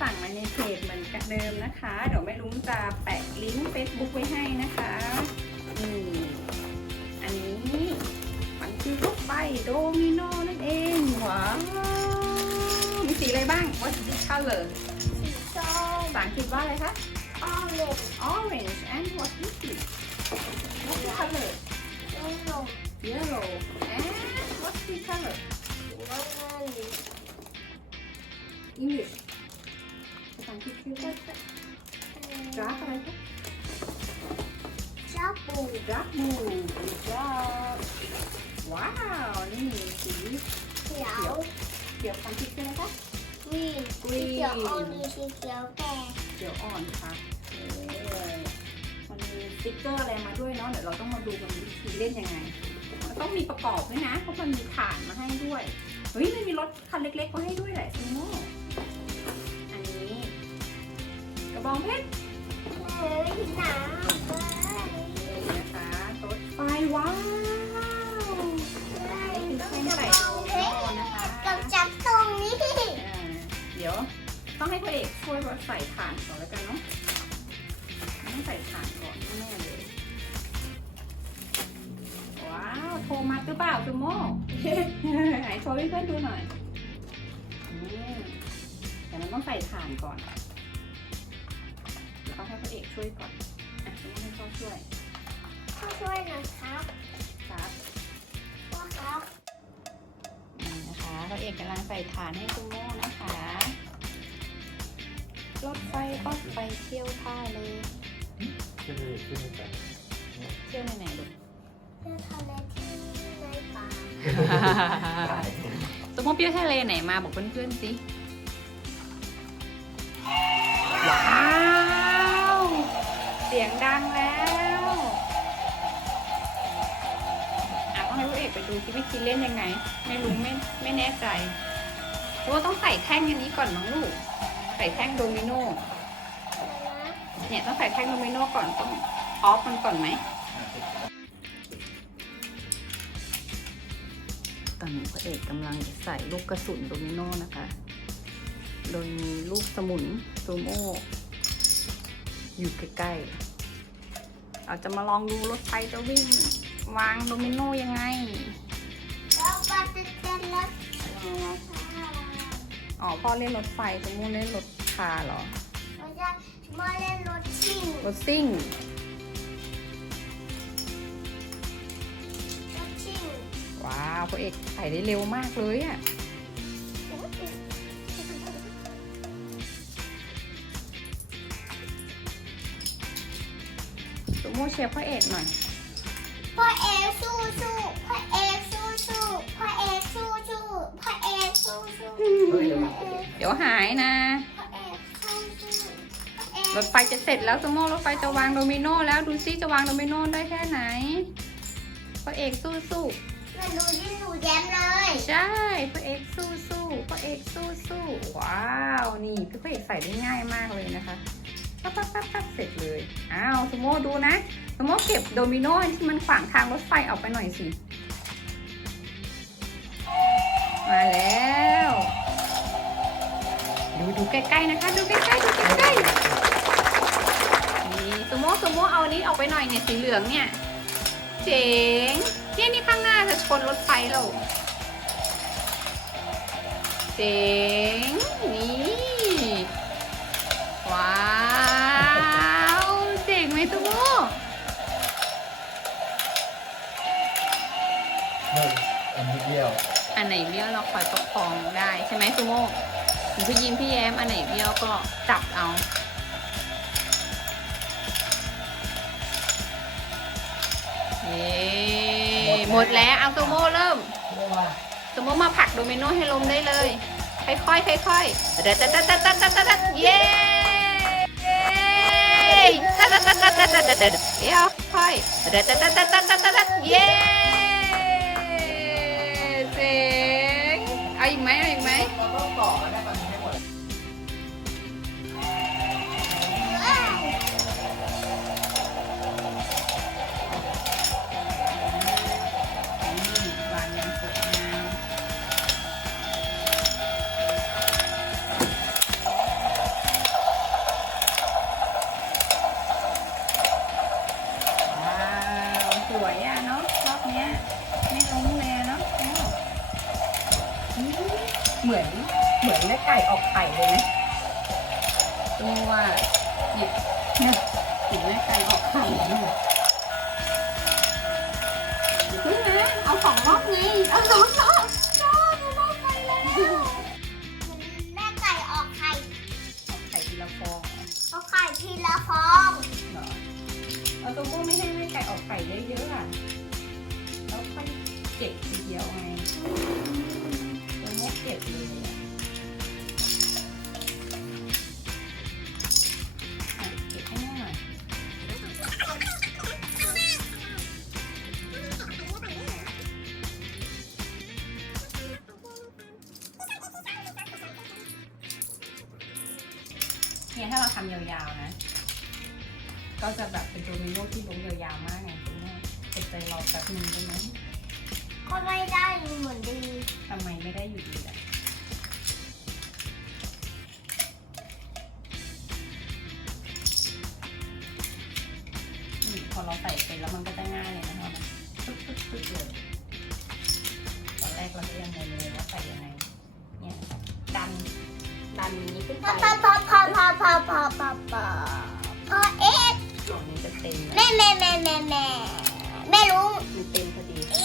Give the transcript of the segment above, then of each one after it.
สั่งมาในเพจเหมือนกันเดิมนะคะ เดี๋ยวแม่ลุงจะแปะลิงก์ Facebook ไว้ให้นะคะนี่อันนี้มันคือลูกไฟโดมิโนนั่นเองว้าวมีสีอะไรบ้าง What's this color สีส้มสังกฤดว่าอะไรคะ Orange Orange and what is it What color Yellow Yellow and what's the color English รดราฟอะไรคะจ้าปูดราฟมูดราฟว้าว นี่สีเขียวเขียวภาษาอังกฤษคืออะไรคะกรีนสีเขียวอ่อนมีสีเขียวแก่เขียวอ่อนค่ะเออมันมีสติ๊กเกอร์อะไรมาด้วยเนาะเดี๋ยวเราต้องมาดูกันวิธีเล่นยังไงมันต้องมีประกอบด้วยนะเพราะมันมีฐานมาให้ด้วยเฮ้ยมันมีรถคันเล็กๆมาให้ด้วยแหละ องเพชรนาวเว้ยนี่นะไฟว้าวเฮ้ยนี่ต้คือองแท่งจับใส่ตรโดงนี้นะคะอ่าเดี๋ยวต้องให้พระเอกช่วยว่าใส่ฐานก่อนแล้วกันเนาะต้องใส่ฐานก่อนแน่ๆเลยว้าวโทรมาหรือเปล่าซูโม่ ไหนโชว์ให้เพื่อนดูหน่อยนี่แต่มันต้องใส่ฐานก่อน แล้วก็ให้พระเอกช่วยก่อนอะซูโม่ให้พ่อช่วยพ่อช่วยหน่อยครับครับพ่อครับนี่นะคะพระเอกกำลังใส่ฐานให้ซูโม่นะคะรถไฟก็ไปเที่ยวท่าเลยขึ้นเลยขึ้นเลยไป เที่ยวไหนๆลูกเพื่อทะเลที่ในป่า สมมติเที่ยวทะเลไหนมาบอกเพื่อนๆสิ เสียงดังแล้วอะต้องให้พระเอกไปดูที่วิธีเล่นยังไง ไม่รู้ไม่ไม่แน่ใจ เพราะว่าต้องใส่แท่งอันนี้ก่อนน้องลูก ใส่แท่งโดมิโนเนี่ยต้องใส่แท่งโดมิโนก่อนต้องออฟมันก่อนไหม ตอนนี้พระเอกกำลังจะใส่ลูกกระสุนโดมิโนนะคะ โดยมีลูกสมุนซูโม่ อยู่ใกล้ๆ เราจะมาลองดูรถไฟจะวิ่ง วางโดมิโนยังไงแล้วก็จะเต้นรถนะคะอ๋อพ่อเล่นรถไฟซูโม่เล่นรถคาร์เหรอเราจะมาเล่นรถชิ่งรถซิ่งรถชิ่งว้าวพระเอกใส่ได้เร็วมากเลยอะ โม่เชียร์พระเอกหน่อย พ่อเอกสู้สู้พ่อเอกสู้สู้พ่อเอกสู้สู้พ่อเอกสู้สู้พ่อเอกเดี๋ยวหายนะพ่อเอกสู้สู้พ่อเอกรถไฟจะเสร็จแล้วสโมรถไฟจะวางโดมิโนแล้วดูซิจะวางโดมิโนได้แค่ไหนพระเอกสู้สู้มาดูที่หนูแย้มเลยใช่พระเอกสู้สู้พระเอกสู้สู้ว้าวนี่พระเอกใส่ได้ง่ายมากเลยนะคะ ปั๊บปั๊บปั๊บปั๊บเสร็จเลย อ้าวสโมดูนะสโมเก็บโดมิโนที่มันขวางทางรถไฟออกไปหน่อยสิ มาแล้ว ดูดูใกล้ๆนะคะ ดูใกล้ๆดูใกล้ๆนี่สมมสมมติเอาอันนี้ออกไปหน่อยเนี่ยสีเหลืองเนี่ย เจ๋งเนี่ยนี่ข้างหน้าจะชนรถไฟเราเจ๋งนี่ เบี้ยวเราคอยประคองได้ใช่ไหมซูโม่หรืพี่ยิ้มพี่แย้มอันไหนเบี้ยวก็จับเอาเย้หมดแล้วเอาซูโม่เริ่มซูโม่มาผักโดมิโนให้ลมได้เลย ค่อยๆค่อยๆดัดดัดดัดดัดดัดดัดเย้ดัดดัดดัดดัดดัดดัดเดี๋ยวค่อยดัดดเดดเดดเดดเดดัดเย้ อีกไหมเอาอีกไหม เราต้องต่อนไเหมือนแม่ไก่ออกไข่เลยไหมตัวหยิบเนี่ยหยิบแม่ไก่ออกไข่เนี่ยอย่าเพิ่งนะเอาสองรอบไงเอาสองรอบรอบรอบไปแล้วแม่ไก่ออกไข่ออกไข่ทีละฟองเหรอเอาไข่ทีละฟองเหรอเอาตัวพวกไม่ให้แม่ไก่ออกไข่เยอะๆอะแล้วค่อยเก็บทีเดียวไงำยาวๆนะ ก็จะแบบเป็นโดมิโนที่ล้มยาวๆมากไงคุณแม่อดใจรอแป๊บนึงได้ไหมก็ไม่ได้เหมือนดีทำไมไม่ได้อยู่ดีล่ะอืมพอเราใส่ไปแล้วมันก็จะง่ายเลยนะคะมันปึ๊บปึ๊บปึ๊บเลยตอนแรกเราก็ยังงงเลยว่าใส่ยังไง เนี่ยนะครับดันดันนี้ขึ้นไป พอพอพอพอพอเอ็ดอเต็แม่แม่แม่แม่แม่แม่รู้มันเต็มพอดีอี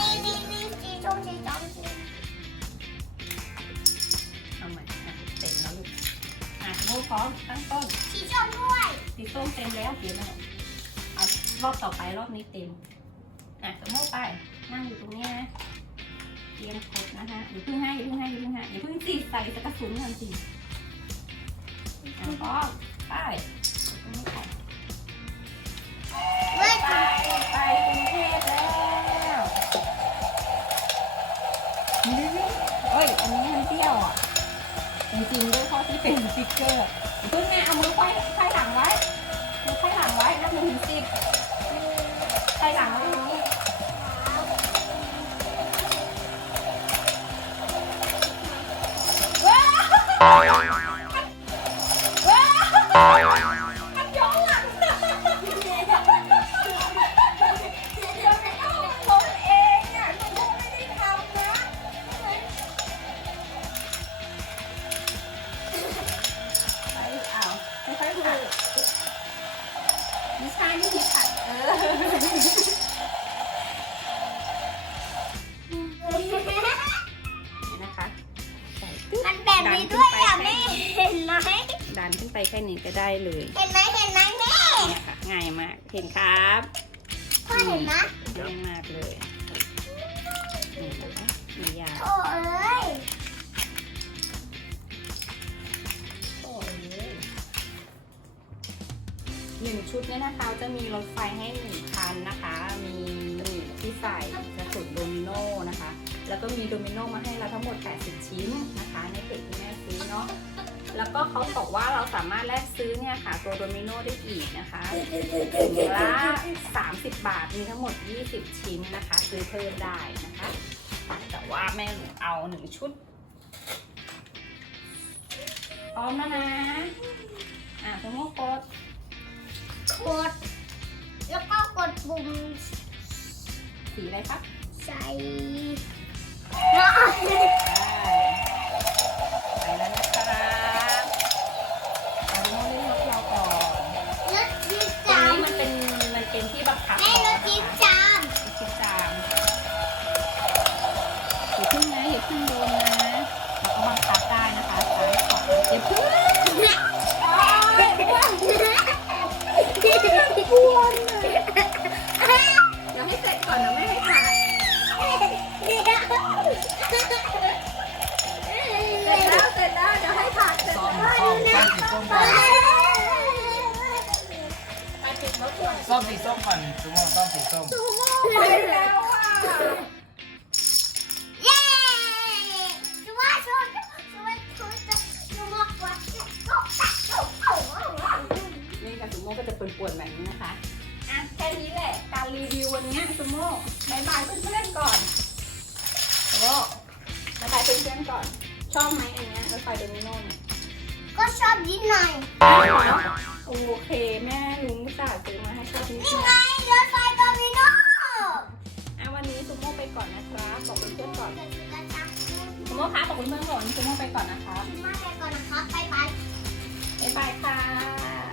นี่นี่นี่สีชมสีชมสีเอาใหม่เต็มแล้วลูกอะโม่พร้อมตั้งต้นสีชมด้วยสีส้มเต็มแล้วเดี๋ยวนะเอารอบต่อไปรอบนี้เต็มอะโม่ไปนั่งอยู่ตรงนี้นะเตรียมกดนะคะอย่าเพิ่งให้อย่าเพิ่งให้อย่าเพิ่งให้อย่าเพิ่งสีใส่ตะกระสุนทันที พร้อมไป ไปเว้ยไปกรุงเทพแล้วนี่เอ้ย อันนี้มันเปรี้ยวอะ จริงๆด้วยข้อที่เป็นสติ๊กเกอร์อย่าเงแม่เอามือไขว้ไขว้หลังไว้ มือไขว้หลังไว้นับหนึ่งถึงสิบไขว้หลังไว้ตรงนี้ ไม่ใช่ไม่ผิดขัดเออนี่นะคะใส่ตึ๊บมันแบบนี้ด้วยอะแม่เห็นไหมดันขึ้นไปแค่นี้ก็ได้เลยเห็นไหมเห็นไหมแม่เนี่ยค่ะง่ายมากเห็นครับพ่อเห็นไหมง่ายมากเลยนี่นะคะมียาโอ้เอ้ย 1 ชุดเนี่ยนะคะจะมีรถไฟให้ 1 คันนะคะ มีที่ใส่กระสุนโดมิโนนะคะ แล้วก็มีโดมิโนมาให้เราทั้งหมด 80 ชิ้นนะคะ ในเพจที่แม่ซื้อเนาะแล้วก็เขาบอกว่าเราสามารถแลกซื้อเนี่ยค่ะ ตัวโดมิโนได้อีกนะคะถุงละ30 บาทมีทั้งหมด 20 ชิ้นนะคะ ซื้อเพิ่มได้นะคะ แต่ว่าแม่เอาหนึ่งชุดพร้อมแล้วนะ อะไรครับ ใส่ อานี่กับสุโมก็จะปวนๆแบบนี้นะคะ อะแค่นี้แหละการรีวิววันนี้สุโมบายบายเพื่อนๆก่อนโอ้บายบายเพื่อนๆก่อน ชอบไหมอันเนี้ยรถไฟโดมิโนเนี่ย ก็ชอบนิดหน่อย โอเค แม่ลุงจ่าห์ซื้อมาให้ชอบนิดนี่หไงน่อยรถไฟโดมิโนอะวันนี้สุโมไปก่อนนะครับบอกเพื่อนๆก่อนกดคุณโมคะขอบคุณเพื่อนก่อนคุณโมไปก่อนนะครับมาไปก่อนนะครับบ๊ายบาย บ๊ายบายค่ะ